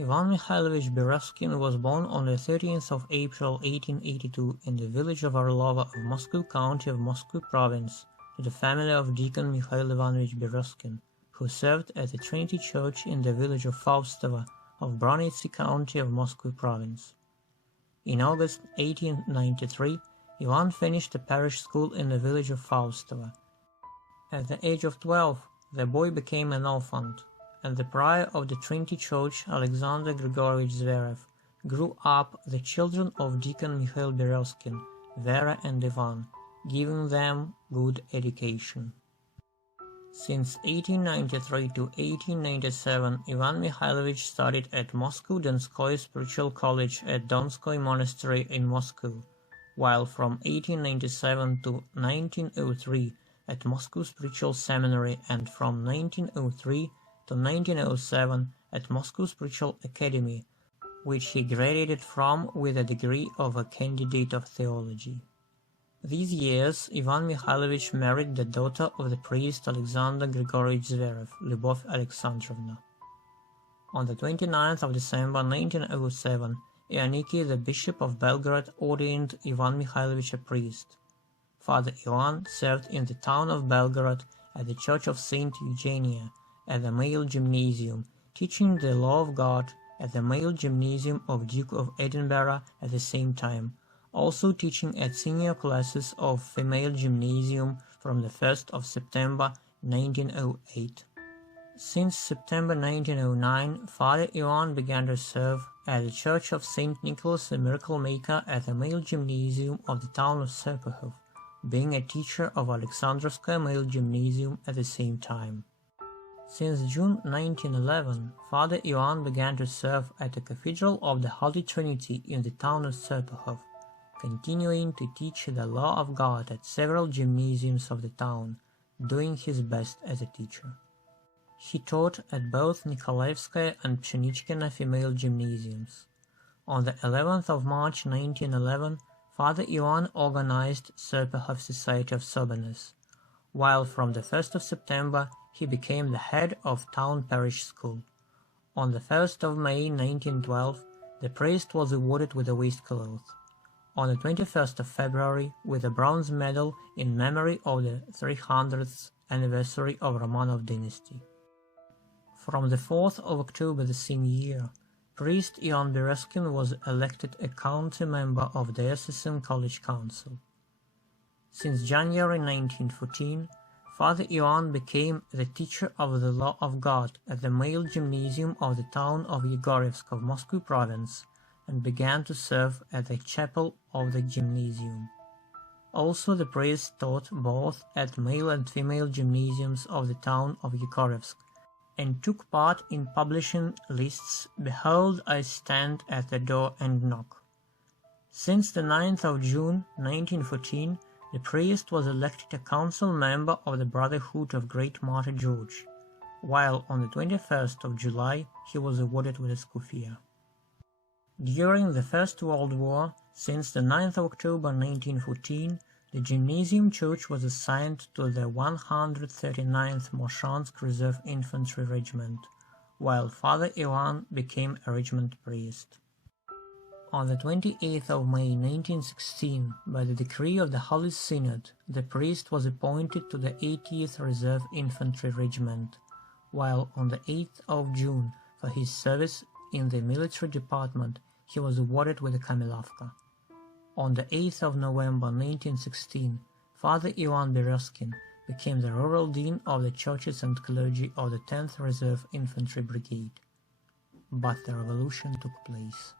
Ioann Mikhailovich Berezkin was born on the 13th of April 1882 in the village of Orlova of Moscow County of Moscow Province to the family of Deacon Mikhail Ivanovich Berezkin, who served at the Trinity Church in the village of Faustovo of Broniitsy County of Moscow Province. In August 1893, Ioann finished the parish school in the village of Faustovo. At the age of 12, the boy became an orphan, and the prior of the Trinity Church, Alexander Grigorievich Zverev, grew up the children of Deacon Mikhail Berezkin, Vera and Ivan, giving them good education. Since 1893 to 1897, Ioann Mikhailovich studied at Moscow Donskoy Spiritual College at Donskoy Monastery in Moscow, while from 1897 to 1903 at Moscow Spiritual Seminary and from 1903 to 1907 at Moscow Spiritual Academy, which he graduated from with a degree of a candidate of theology. These years, Ioann Mikhailovich married the daughter of the priest Alexander Grigorievich Zverev, Lyubov Alexandrovna. On the 29th of December 1907, Ioniki, the Bishop of Belgrade, ordained Ioann Mikhailovich a priest. Father Ioann served in the town of Belgrade at the Church of Saint Eugenia, at the male gymnasium, teaching the law of God at the male gymnasium of Duke of Edinburgh at the same time, also teaching at senior classes of female gymnasium from the 1st of September 1908. Since September 1909, Father Ioann began to serve at the Church of St. Nicholas the Miracle Maker at the male gymnasium of the town of Serpukhov, being a teacher of Alexandrovskoye male gymnasium at the same time. Since June 1911, Father Ioann began to serve at the Cathedral of the Holy Trinity in the town of Serpukhov, continuing to teach the law of God at several gymnasiums of the town, doing his best as a teacher. He taught at both Nikolaevskaya and Pshenichkina female gymnasiums. On the 11th of March 1911, Father Ioann organized Serpukhov Society of Soberness, while from the 1st of September he became the head of town parish school. On the 1st of May 1912, the priest was awarded with a waistcloth. On the 21st of February, with a bronze medal in memory of the 300th anniversary of Romanov dynasty. From the 4th of October the same year, priest Ioann Berezkin was elected a county member of Diocesan College Council. Since January 1914, Father Ioann became the teacher of the law of God at the male gymnasium of the town of Yegorevsk of Moscow Province, and began to serve at the chapel of the gymnasium. Also the priest taught both at male and female gymnasiums of the town of Yegorevsk, and took part in publishing lists "Behold, I stand at the door and knock." Since the 9th of June 1914, the priest was elected a council member of the Brotherhood of Great Martyr George, while on the 21st of July he was awarded with a skufia. During the First World War, since the 9th of October 1914, the Gymnasium Church was assigned to the 139th Moshansk Reserve Infantry Regiment, while Father Ioann became a regiment priest. On the 28th of May 1916, by the decree of the Holy Synod, the priest was appointed to the 80th Reserve Infantry Regiment, while on the 8th of June, for his service in the military department, he was awarded with a Kamilavka. On the 8th of November 1916, Father Ioann Berezkin became the rural dean of the churches and clergy of the 10th Reserve Infantry Brigade. But the revolution took place.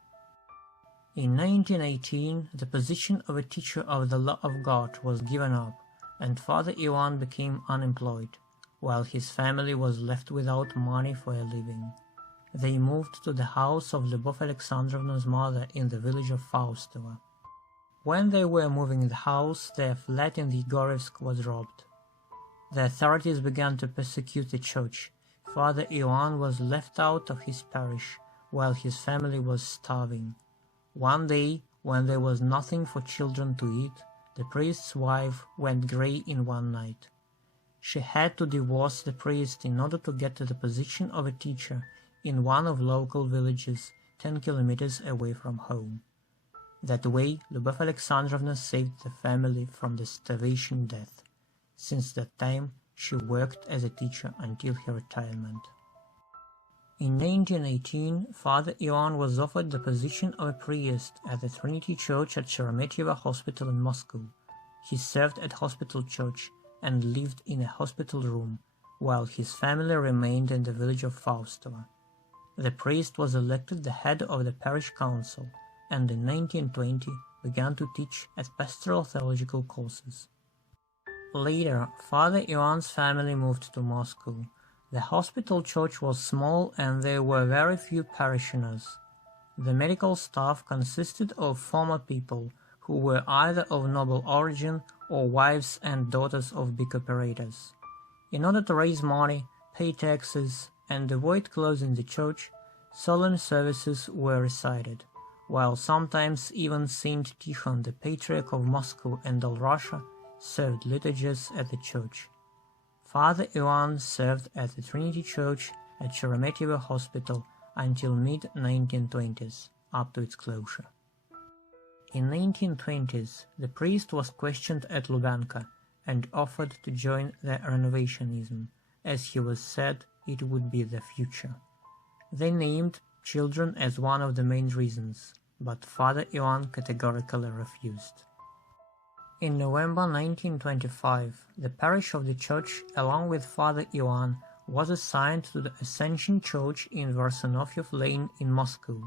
In 1918, the position of a teacher of the law of God was given up, and Father Ioann became unemployed, while his family was left without money for a living. They moved to the house of Lyubov Alexandrovna's mother in the village of Faustovo. When they were moving the house, their flat in Yegorevsk was robbed. The authorities began to persecute the church. Father Ioann was left out of his parish, while his family was starving. One day, when there was nothing for children to eat, the priest's wife went grey in one night. She had to divorce the priest in order to get to the position of a teacher in one of local villages 10 kilometers away from home. That way, Lyubov Alexandrovna saved the family from the starvation death. Since that time, she worked as a teacher until her retirement. In 1918, Father Ioann was offered the position of a priest at the Trinity Church at Sheremetyevo Hospital in Moscow. He served at Hospital Church and lived in a hospital room, while his family remained in the village of Faustovo. The priest was elected the head of the parish council, and in 1920 began to teach at pastoral theological courses. Later, Father Ioann's family moved to Moscow. The hospital church was small and there were very few parishioners. The medical staff consisted of former people who were either of noble origin or wives and daughters of big operators. In order to raise money, pay taxes, and avoid closing the church, solemn services were recited, while sometimes even Saint Tikhon, the Patriarch of Moscow and all Russia, served liturgies at the church. Father Ioann served at the Trinity Church at Sheremetyevo Hospital until mid-1920s, up to its closure. In 1920s, the priest was questioned at Lubyanka and offered to join the renovationism, as he was said it would be the future. They named children as one of the main reasons, but Father Ioann categorically refused. In November 1925, the parish of the church, along with Father Ioann, was assigned to the Ascension Church in Varsanofyev Lane in Moscow.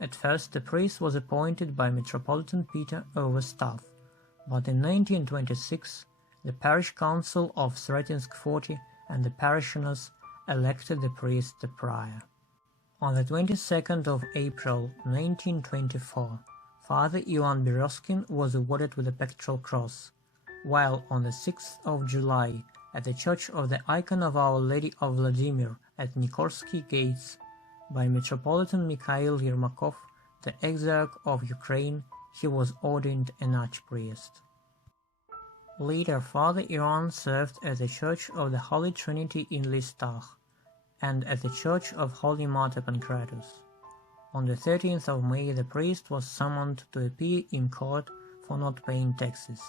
At first, the priest was appointed by Metropolitan Peter over staff, but in 1926, the parish council of Sretinsk 40 and the parishioners elected the priest the prior. On the 22nd of April 1924, Father Ioann Berezkin was awarded with a pectoral cross, while on the 6th of July, at the Church of the Icon of Our Lady of Vladimir at Nikorsky Gates, by Metropolitan Mikhail Yermakov, the Exarch of Ukraine, he was ordained an archpriest. Later, Father Ioann served at the Church of the Holy Trinity in Listach and at the Church of Holy Martyr Pancratus. On the 13th of May, the priest was summoned to appear in court for not paying taxes.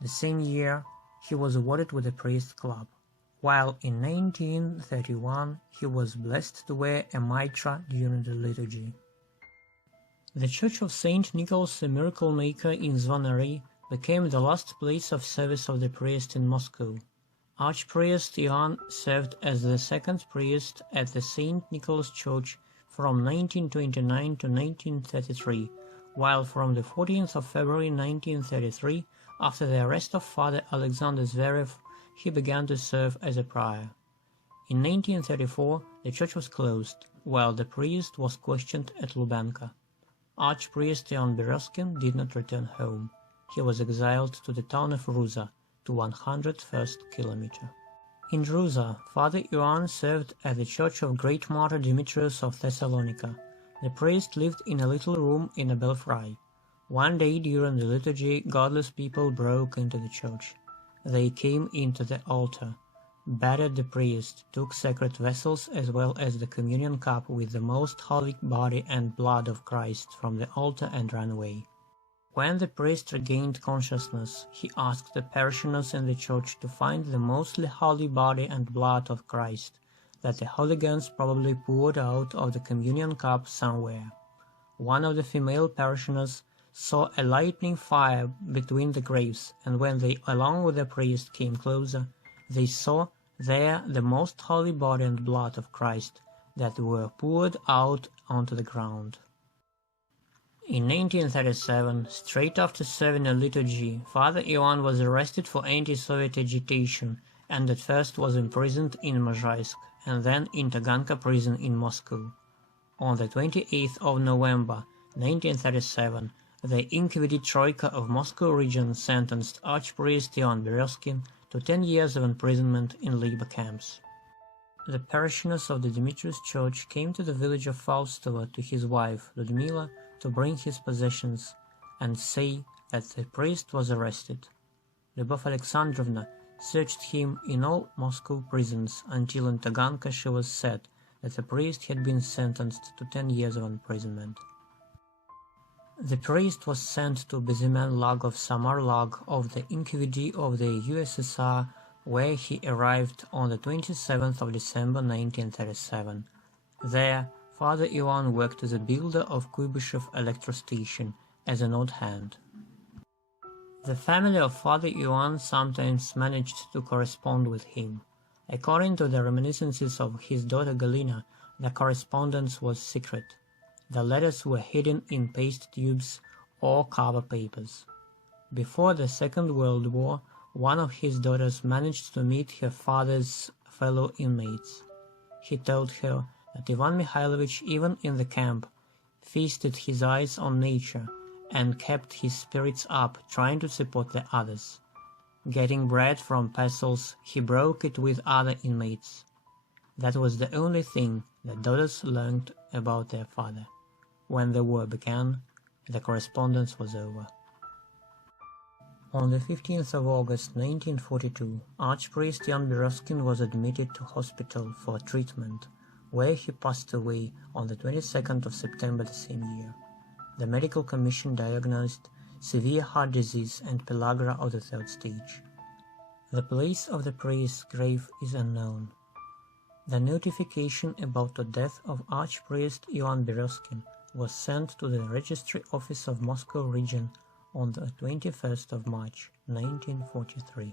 The same year, he was awarded with the priest club, while in 1931 he was blessed to wear a mitra during the liturgy. The Church of Saint Nicholas the Miracle Maker in Zvonary became the last place of service of the priest in Moscow. Archpriest Ioann served as the second priest at the Saint Nicholas Church from 1929 to 1933, while from the 14th of February 1933, after the arrest of Father Alexander Zverev, he began to serve as a prior. In 1934, the church was closed, while the priest was questioned at Lubyanka. Archpriest Ioann Berezkin did not return home. He was exiled to the town of Ruza, to 101st kilometer. In Ruza, Father Ioann served at the Church of Great Martyr Demetrius of Thessalonica. The priest lived in a little room in a belfry. One day during the liturgy, godless people broke into the church. They came into the altar, battered the priest, took sacred vessels as well as the communion cup with the most holy body and blood of Christ from the altar and ran away. When the priest regained consciousness, he asked the parishioners in the church to find the mostly holy body and blood of Christ, that the hooligans probably poured out of the communion cup somewhere. One of the female parishioners saw a lightning fire between the graves, and when they, along with the priest, came closer, they saw there the most holy body and blood of Christ that were poured out onto the ground. In 1937, straight after serving a liturgy, Father Ioann was arrested for anti-Soviet agitation and at first was imprisoned in Mozhaisk and then in Taganka prison in Moscow. On the 28th of November 1937, the Inquisitive Troika of Moscow region sentenced Archpriest Ioann Berezkin to 10 years of imprisonment in labor camps. The parishioners of the Demetrius Church came to the village of Faustovo to his wife, Ludmila, to bring his possessions and say that the priest was arrested. Lyubov Alexandrovna searched him in all Moscow prisons until in Taganka she was sad that the priest had been sentenced to 10 years of imprisonment. The priest was sent to Bezimen Lag of Samar Lag of the NKVD of the USSR, where he arrived on the 27th of December 1937. There, Father Ioann worked as a builder of Kuybyshev electro station as an odd hand. The family of Father Ioann sometimes managed to correspond with him. According to the reminiscences of his daughter Galina, the correspondence was secret. The letters were hidden in paste tubes or cover papers. Before the Second World War, one of his daughters managed to meet her father's fellow inmates. He told her that Ivan Mikhailovich, even in the camp, feasted his eyes on nature and kept his spirits up trying to support the others. Getting bread from parcels, he broke it with other inmates. That was the only thing the daughters learned about their father. When the war began, the correspondence was over. On the 15th of August 1942, archpriest Ioann Berezkin was admitted to hospital for treatment, where he passed away on the 22nd of September the same year. The medical commission diagnosed severe heart disease and pellagra of the third stage. The place of the priest's grave is unknown. The notification about the death of archpriest Ioann Berezkin was sent to the registry office of Moscow region on the 21st of March 1943.